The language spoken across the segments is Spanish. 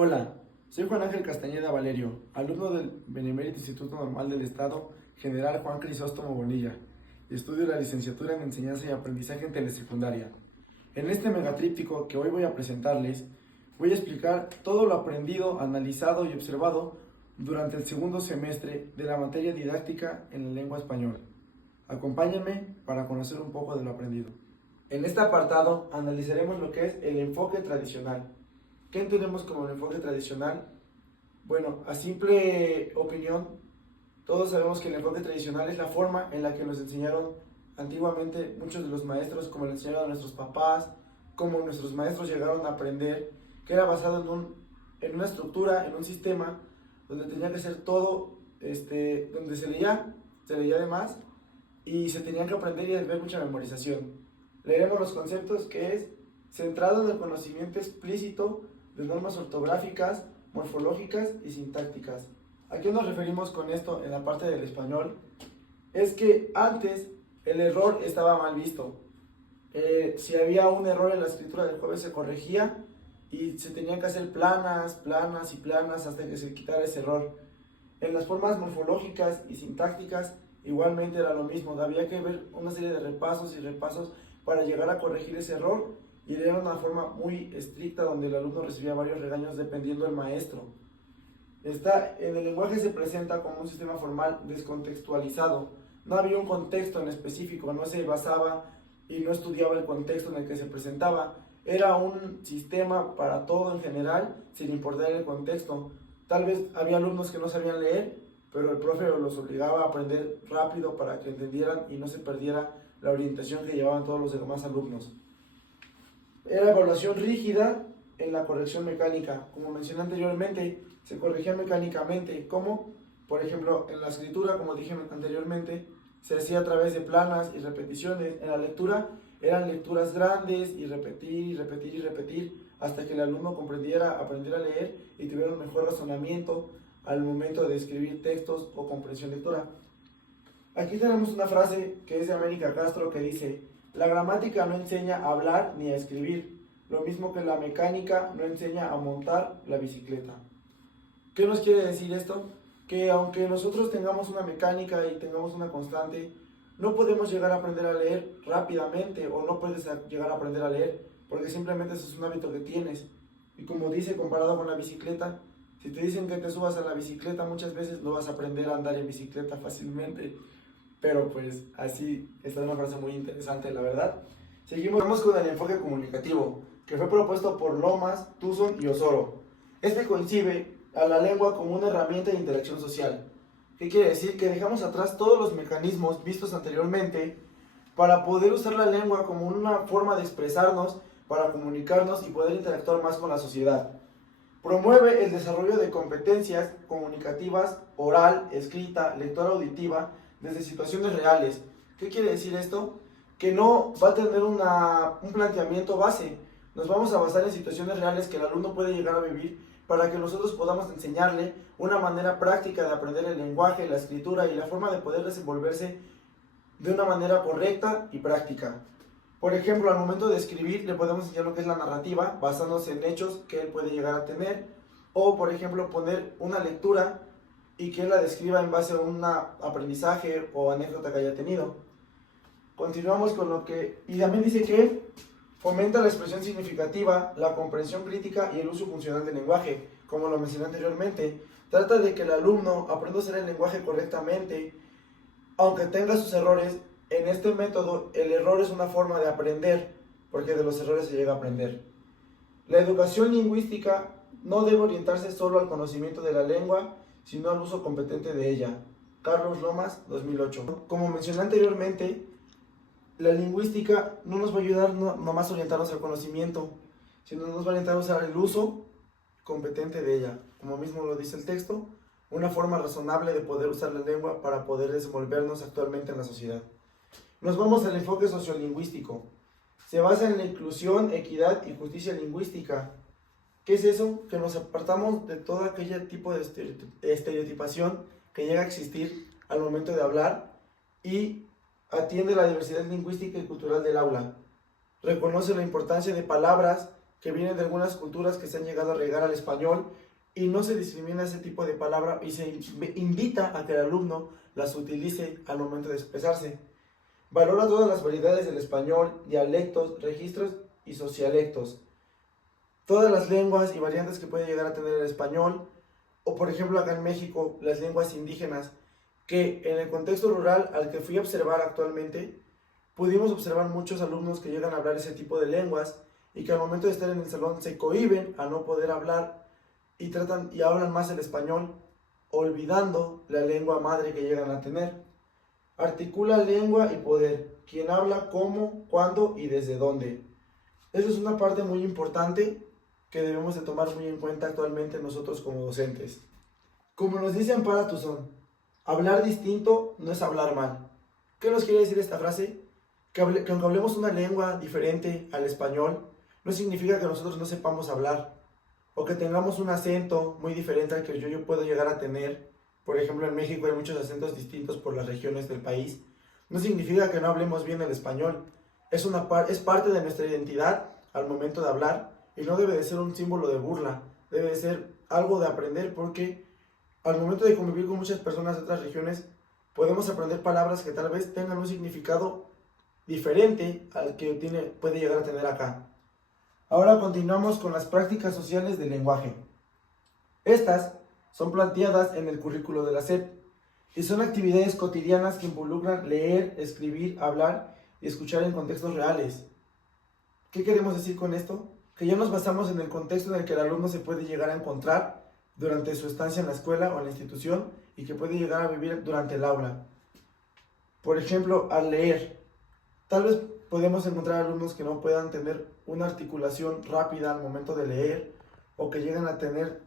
Hola, soy Juan Ángel Castañeda Valerio, alumno del Benemérito Instituto Normal del Estado General Juan Crisóstomo Bonilla, y estudio la licenciatura en Enseñanza y Aprendizaje en Telesecundaria. En este megatríptico que hoy voy a presentarles, voy a explicar todo lo aprendido, analizado y observado durante el segundo semestre de la materia didáctica en la lengua española. Acompáñenme para conocer un poco de lo aprendido. En este apartado analizaremos lo que es el enfoque tradicional. ¿Qué entendemos como el enfoque tradicional? Bueno, a simple opinión, todos sabemos que el enfoque tradicional es la forma en la que nos enseñaron antiguamente muchos de los maestros, como le enseñaron a nuestros papás, como nuestros maestros llegaron a aprender, que era basado en una estructura, en un sistema, donde tenía que ser todo, donde se leía de más, y se tenía que aprender y haber mucha memorización. Leeremos los conceptos que es centrado en el conocimiento explícito de normas ortográficas, morfológicas y sintácticas. ¿A qué nos referimos con esto en la parte del español? Es que antes el error estaba mal visto. Si había un error en la escritura del jueves se corregía y se tenían que hacer planas y planas hasta que se quitara ese error. En las formas morfológicas y sintácticas igualmente era lo mismo. Había que ver una serie de repasos y repasos para llegar a corregir ese error, y era una forma muy estricta donde el alumno recibía varios regaños dependiendo del maestro. En el lenguaje se presenta como un sistema formal descontextualizado. No había un contexto en específico, no se basaba y no estudiaba el contexto en el que se presentaba. Era un sistema para todo en general, sin importar el contexto. Tal vez había alumnos que no sabían leer, pero el profe los obligaba a aprender rápido para que entendieran y no se perdiera la orientación que llevaban todos los demás alumnos. Era evaluación rígida en la corrección mecánica. Como mencioné anteriormente, se corregía mecánicamente, como por ejemplo en la escritura, como dije anteriormente, se hacía a través de planas y repeticiones. En la lectura eran lecturas grandes y repetir hasta que el alumno aprendiera a leer y tuviera un mejor razonamiento al momento de escribir textos o comprensión lectora. Aquí tenemos una frase que es de América Castro que dice: la gramática no enseña a hablar ni a escribir, lo mismo que la mecánica no enseña a montar la bicicleta. ¿Qué nos quiere decir esto? Que aunque nosotros tengamos una mecánica y tengamos una constante, no podemos llegar a aprender a leer rápidamente, o no puedes llegar a aprender a leer, porque simplemente eso es un hábito que tienes. Y como dice, comparado con la bicicleta, si te dicen que te subas a la bicicleta, muchas veces no vas a aprender a andar en bicicleta fácilmente. Pero pues así está una frase muy interesante, la verdad. Seguimos con el enfoque comunicativo, que fue propuesto por Lomas, Tucson y Osoro. Este concibe a la lengua como una herramienta de interacción social. ¿Qué quiere decir? Que dejamos atrás todos los mecanismos vistos anteriormente para poder usar la lengua como una forma de expresarnos, para comunicarnos y poder interactuar más con la sociedad. Promueve el desarrollo de competencias comunicativas, oral, escrita, lectora auditiva, desde situaciones reales. ¿Qué quiere decir esto? Que no va a tener un planteamiento base. Nos vamos a basar en situaciones reales que el alumno puede llegar a vivir para que nosotros podamos enseñarle una manera práctica de aprender el lenguaje, la escritura y la forma de poder desenvolverse de una manera correcta y práctica. Por ejemplo, al momento de escribir le podemos enseñar lo que es la narrativa, basándose en hechos que él puede llegar a tener, o por ejemplo poner una lectura y que él la describa en base a un aprendizaje o anécdota que haya tenido. Continuamos con lo que... Y también dice que fomenta la expresión significativa, la comprensión crítica y el uso funcional del lenguaje. Como lo mencioné anteriormente, trata de que el alumno aprenda a usar el lenguaje correctamente, aunque tenga sus errores. En este método, el error es una forma de aprender, porque de los errores se llega a aprender. La educación lingüística no debe orientarse solo al conocimiento de la lengua, sino al uso competente de ella. Carlos Lomas, 2008. Como mencioné anteriormente, la lingüística no nos va a ayudar nomás a orientarnos al conocimiento, sino nos va a orientar a usar el uso competente de ella. Como mismo lo dice el texto, una forma razonable de poder usar la lengua para poder desenvolvernos actualmente en la sociedad. Nos vamos al enfoque sociolingüístico. Se basa en la inclusión, equidad y justicia lingüística. ¿Qué es eso? Que nos apartamos de todo aquel tipo de estereotipación que llega a existir al momento de hablar y atiende la diversidad lingüística y cultural del aula. Reconoce la importancia de palabras que vienen de algunas culturas que se han llegado a regar al español y no se discrimina ese tipo de palabra y se invita a que el alumno las utilice al momento de expresarse. Valora todas las variedades del español, dialectos, registros y socialectos. Todas las lenguas y variantes que puede llegar a tener el español, o por ejemplo acá en México, las lenguas indígenas, que en el contexto rural al que fui a observar actualmente, pudimos observar muchos alumnos que llegan a hablar ese tipo de lenguas y que al momento de estar en el salón se cohíben a no poder hablar y tratan y hablan más el español, olvidando la lengua madre que llegan a tener. Articula lengua y poder. Quien habla cómo, cuándo y desde dónde. Eso es una parte muy importante que debemos de tomar muy en cuenta actualmente nosotros como docentes. Como nos dice Amparo Tuzón, hablar distinto no es hablar mal. ¿Qué nos quiere decir esta frase? Que aunque hablemos una lengua diferente al español, no significa que nosotros no sepamos hablar, o que tengamos un acento muy diferente al que yo puedo llegar a tener. Por ejemplo, en México hay muchos acentos distintos por las regiones del país. No significa que no hablemos bien el español. Es parte de nuestra identidad al momento de hablar y no debe de ser un símbolo de burla. Debe de ser algo de aprender porque al momento de convivir con muchas personas de otras regiones podemos aprender palabras que tal vez tengan un significado diferente al que puede llegar a tener acá. Ahora continuamos con las prácticas sociales del lenguaje. Estas son planteadas en el currículo de la SEP y son actividades cotidianas que involucran leer, escribir, hablar y escuchar en contextos reales. ¿Qué queremos decir con esto? Que ya nos basamos en el contexto en el que el alumno se puede llegar a encontrar durante su estancia en la escuela o en la institución y que puede llegar a vivir durante el aula. Por ejemplo, al leer, tal vez podemos encontrar alumnos que no puedan tener una articulación rápida al momento de leer o que lleguen a tener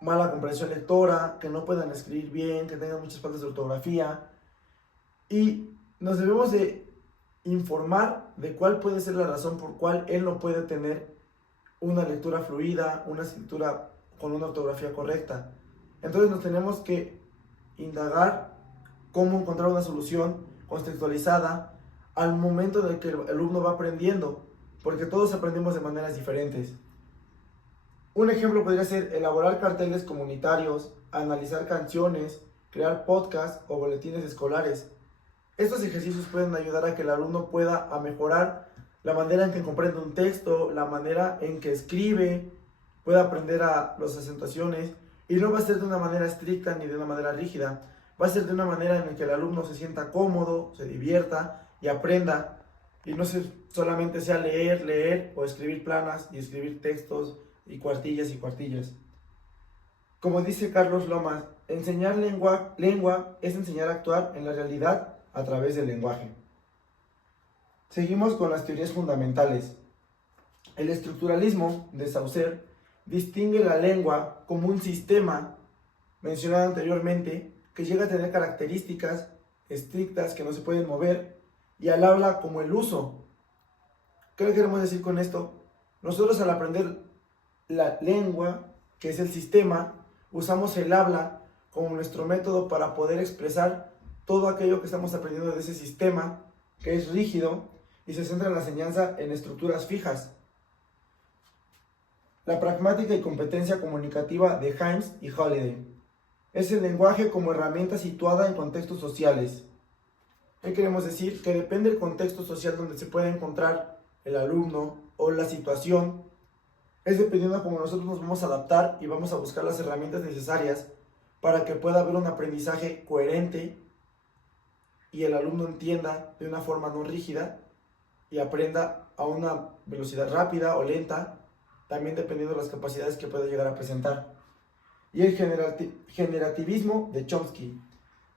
mala comprensión lectora, que no puedan escribir bien, que tengan muchas faltas de ortografía. Y nos debemos de informar de cuál puede ser la razón por cual él no puede tener una lectura fluida, una escritura con una ortografía correcta. Entonces nos tenemos que indagar cómo encontrar una solución contextualizada al momento de que el alumno va aprendiendo, porque todos aprendemos de maneras diferentes. Un ejemplo podría ser elaborar carteles comunitarios, analizar canciones, crear podcasts o boletines escolares. Estos ejercicios pueden ayudar a que el alumno pueda mejorar la manera en que comprende un texto, la manera en que escribe, pueda aprender a las acentuaciones y no va a ser de una manera estricta ni de una manera rígida. Va a ser de una manera en la que el alumno se sienta cómodo, se divierta y aprenda y no solamente sea leer o escribir planas y escribir textos y cuartillas y cuartillas. Como dice Carlos Lomas, enseñar lengua es enseñar a actuar en la realidad a través del lenguaje. Seguimos con las teorías fundamentales. El estructuralismo de Saussure distingue la lengua como un sistema mencionado anteriormente que llega a tener características estrictas que no se pueden mover y al habla como el uso. ¿Qué queremos decir con esto? Nosotros al aprender la lengua, que es el sistema, usamos el habla como nuestro método para poder expresar todo aquello que estamos aprendiendo de ese sistema, que es rígido y se centra en la enseñanza en estructuras fijas. La pragmática y competencia comunicativa de Himes y Holiday. Es el lenguaje como herramienta situada en contextos sociales. ¿Qué queremos decir? Que depende del contexto social donde se puede encontrar el alumno o la situación. Es dependiendo de cómo nosotros nos vamos a adaptar y vamos a buscar las herramientas necesarias para que pueda haber un aprendizaje coherente y el alumno entienda de una forma no rígida y aprenda a una velocidad rápida o lenta, también dependiendo de las capacidades que pueda llegar a presentar. Y el generativismo de Chomsky.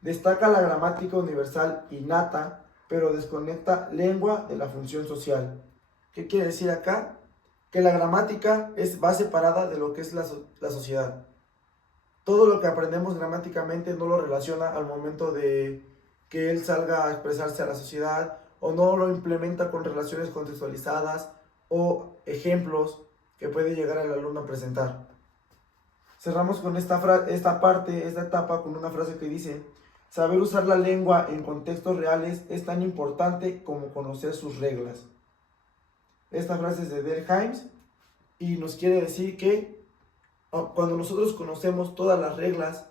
Destaca la gramática universal innata, pero desconecta lengua de la función social. ¿Qué quiere decir acá? Que la gramática va separada de lo que es la sociedad. Todo lo que aprendemos gramáticamente no lo relaciona al momento de que él salga a expresarse a la sociedad o no lo implementa con relaciones contextualizadas o ejemplos que puede llegar al alumno a presentar. Cerramos con esta etapa con una frase que dice: saber usar la lengua en contextos reales es tan importante como conocer sus reglas. Esta frase es de Del Himes y nos quiere decir que cuando nosotros conocemos todas las reglas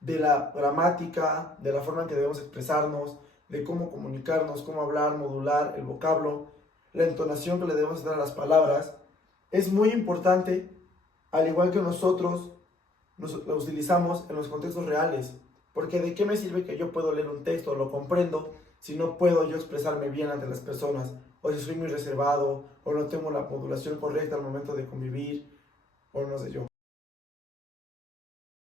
de la gramática, de la forma en que debemos expresarnos, de cómo comunicarnos, cómo hablar, modular el vocablo, la entonación que le debemos dar a las palabras, es muy importante, al igual que nosotros lo utilizamos en los contextos reales. Porque ¿de qué me sirve que yo puedo leer un texto, lo comprendo, si no puedo yo expresarme bien ante las personas? O si soy muy reservado, o no tengo la modulación correcta al momento de convivir, o no sé yo.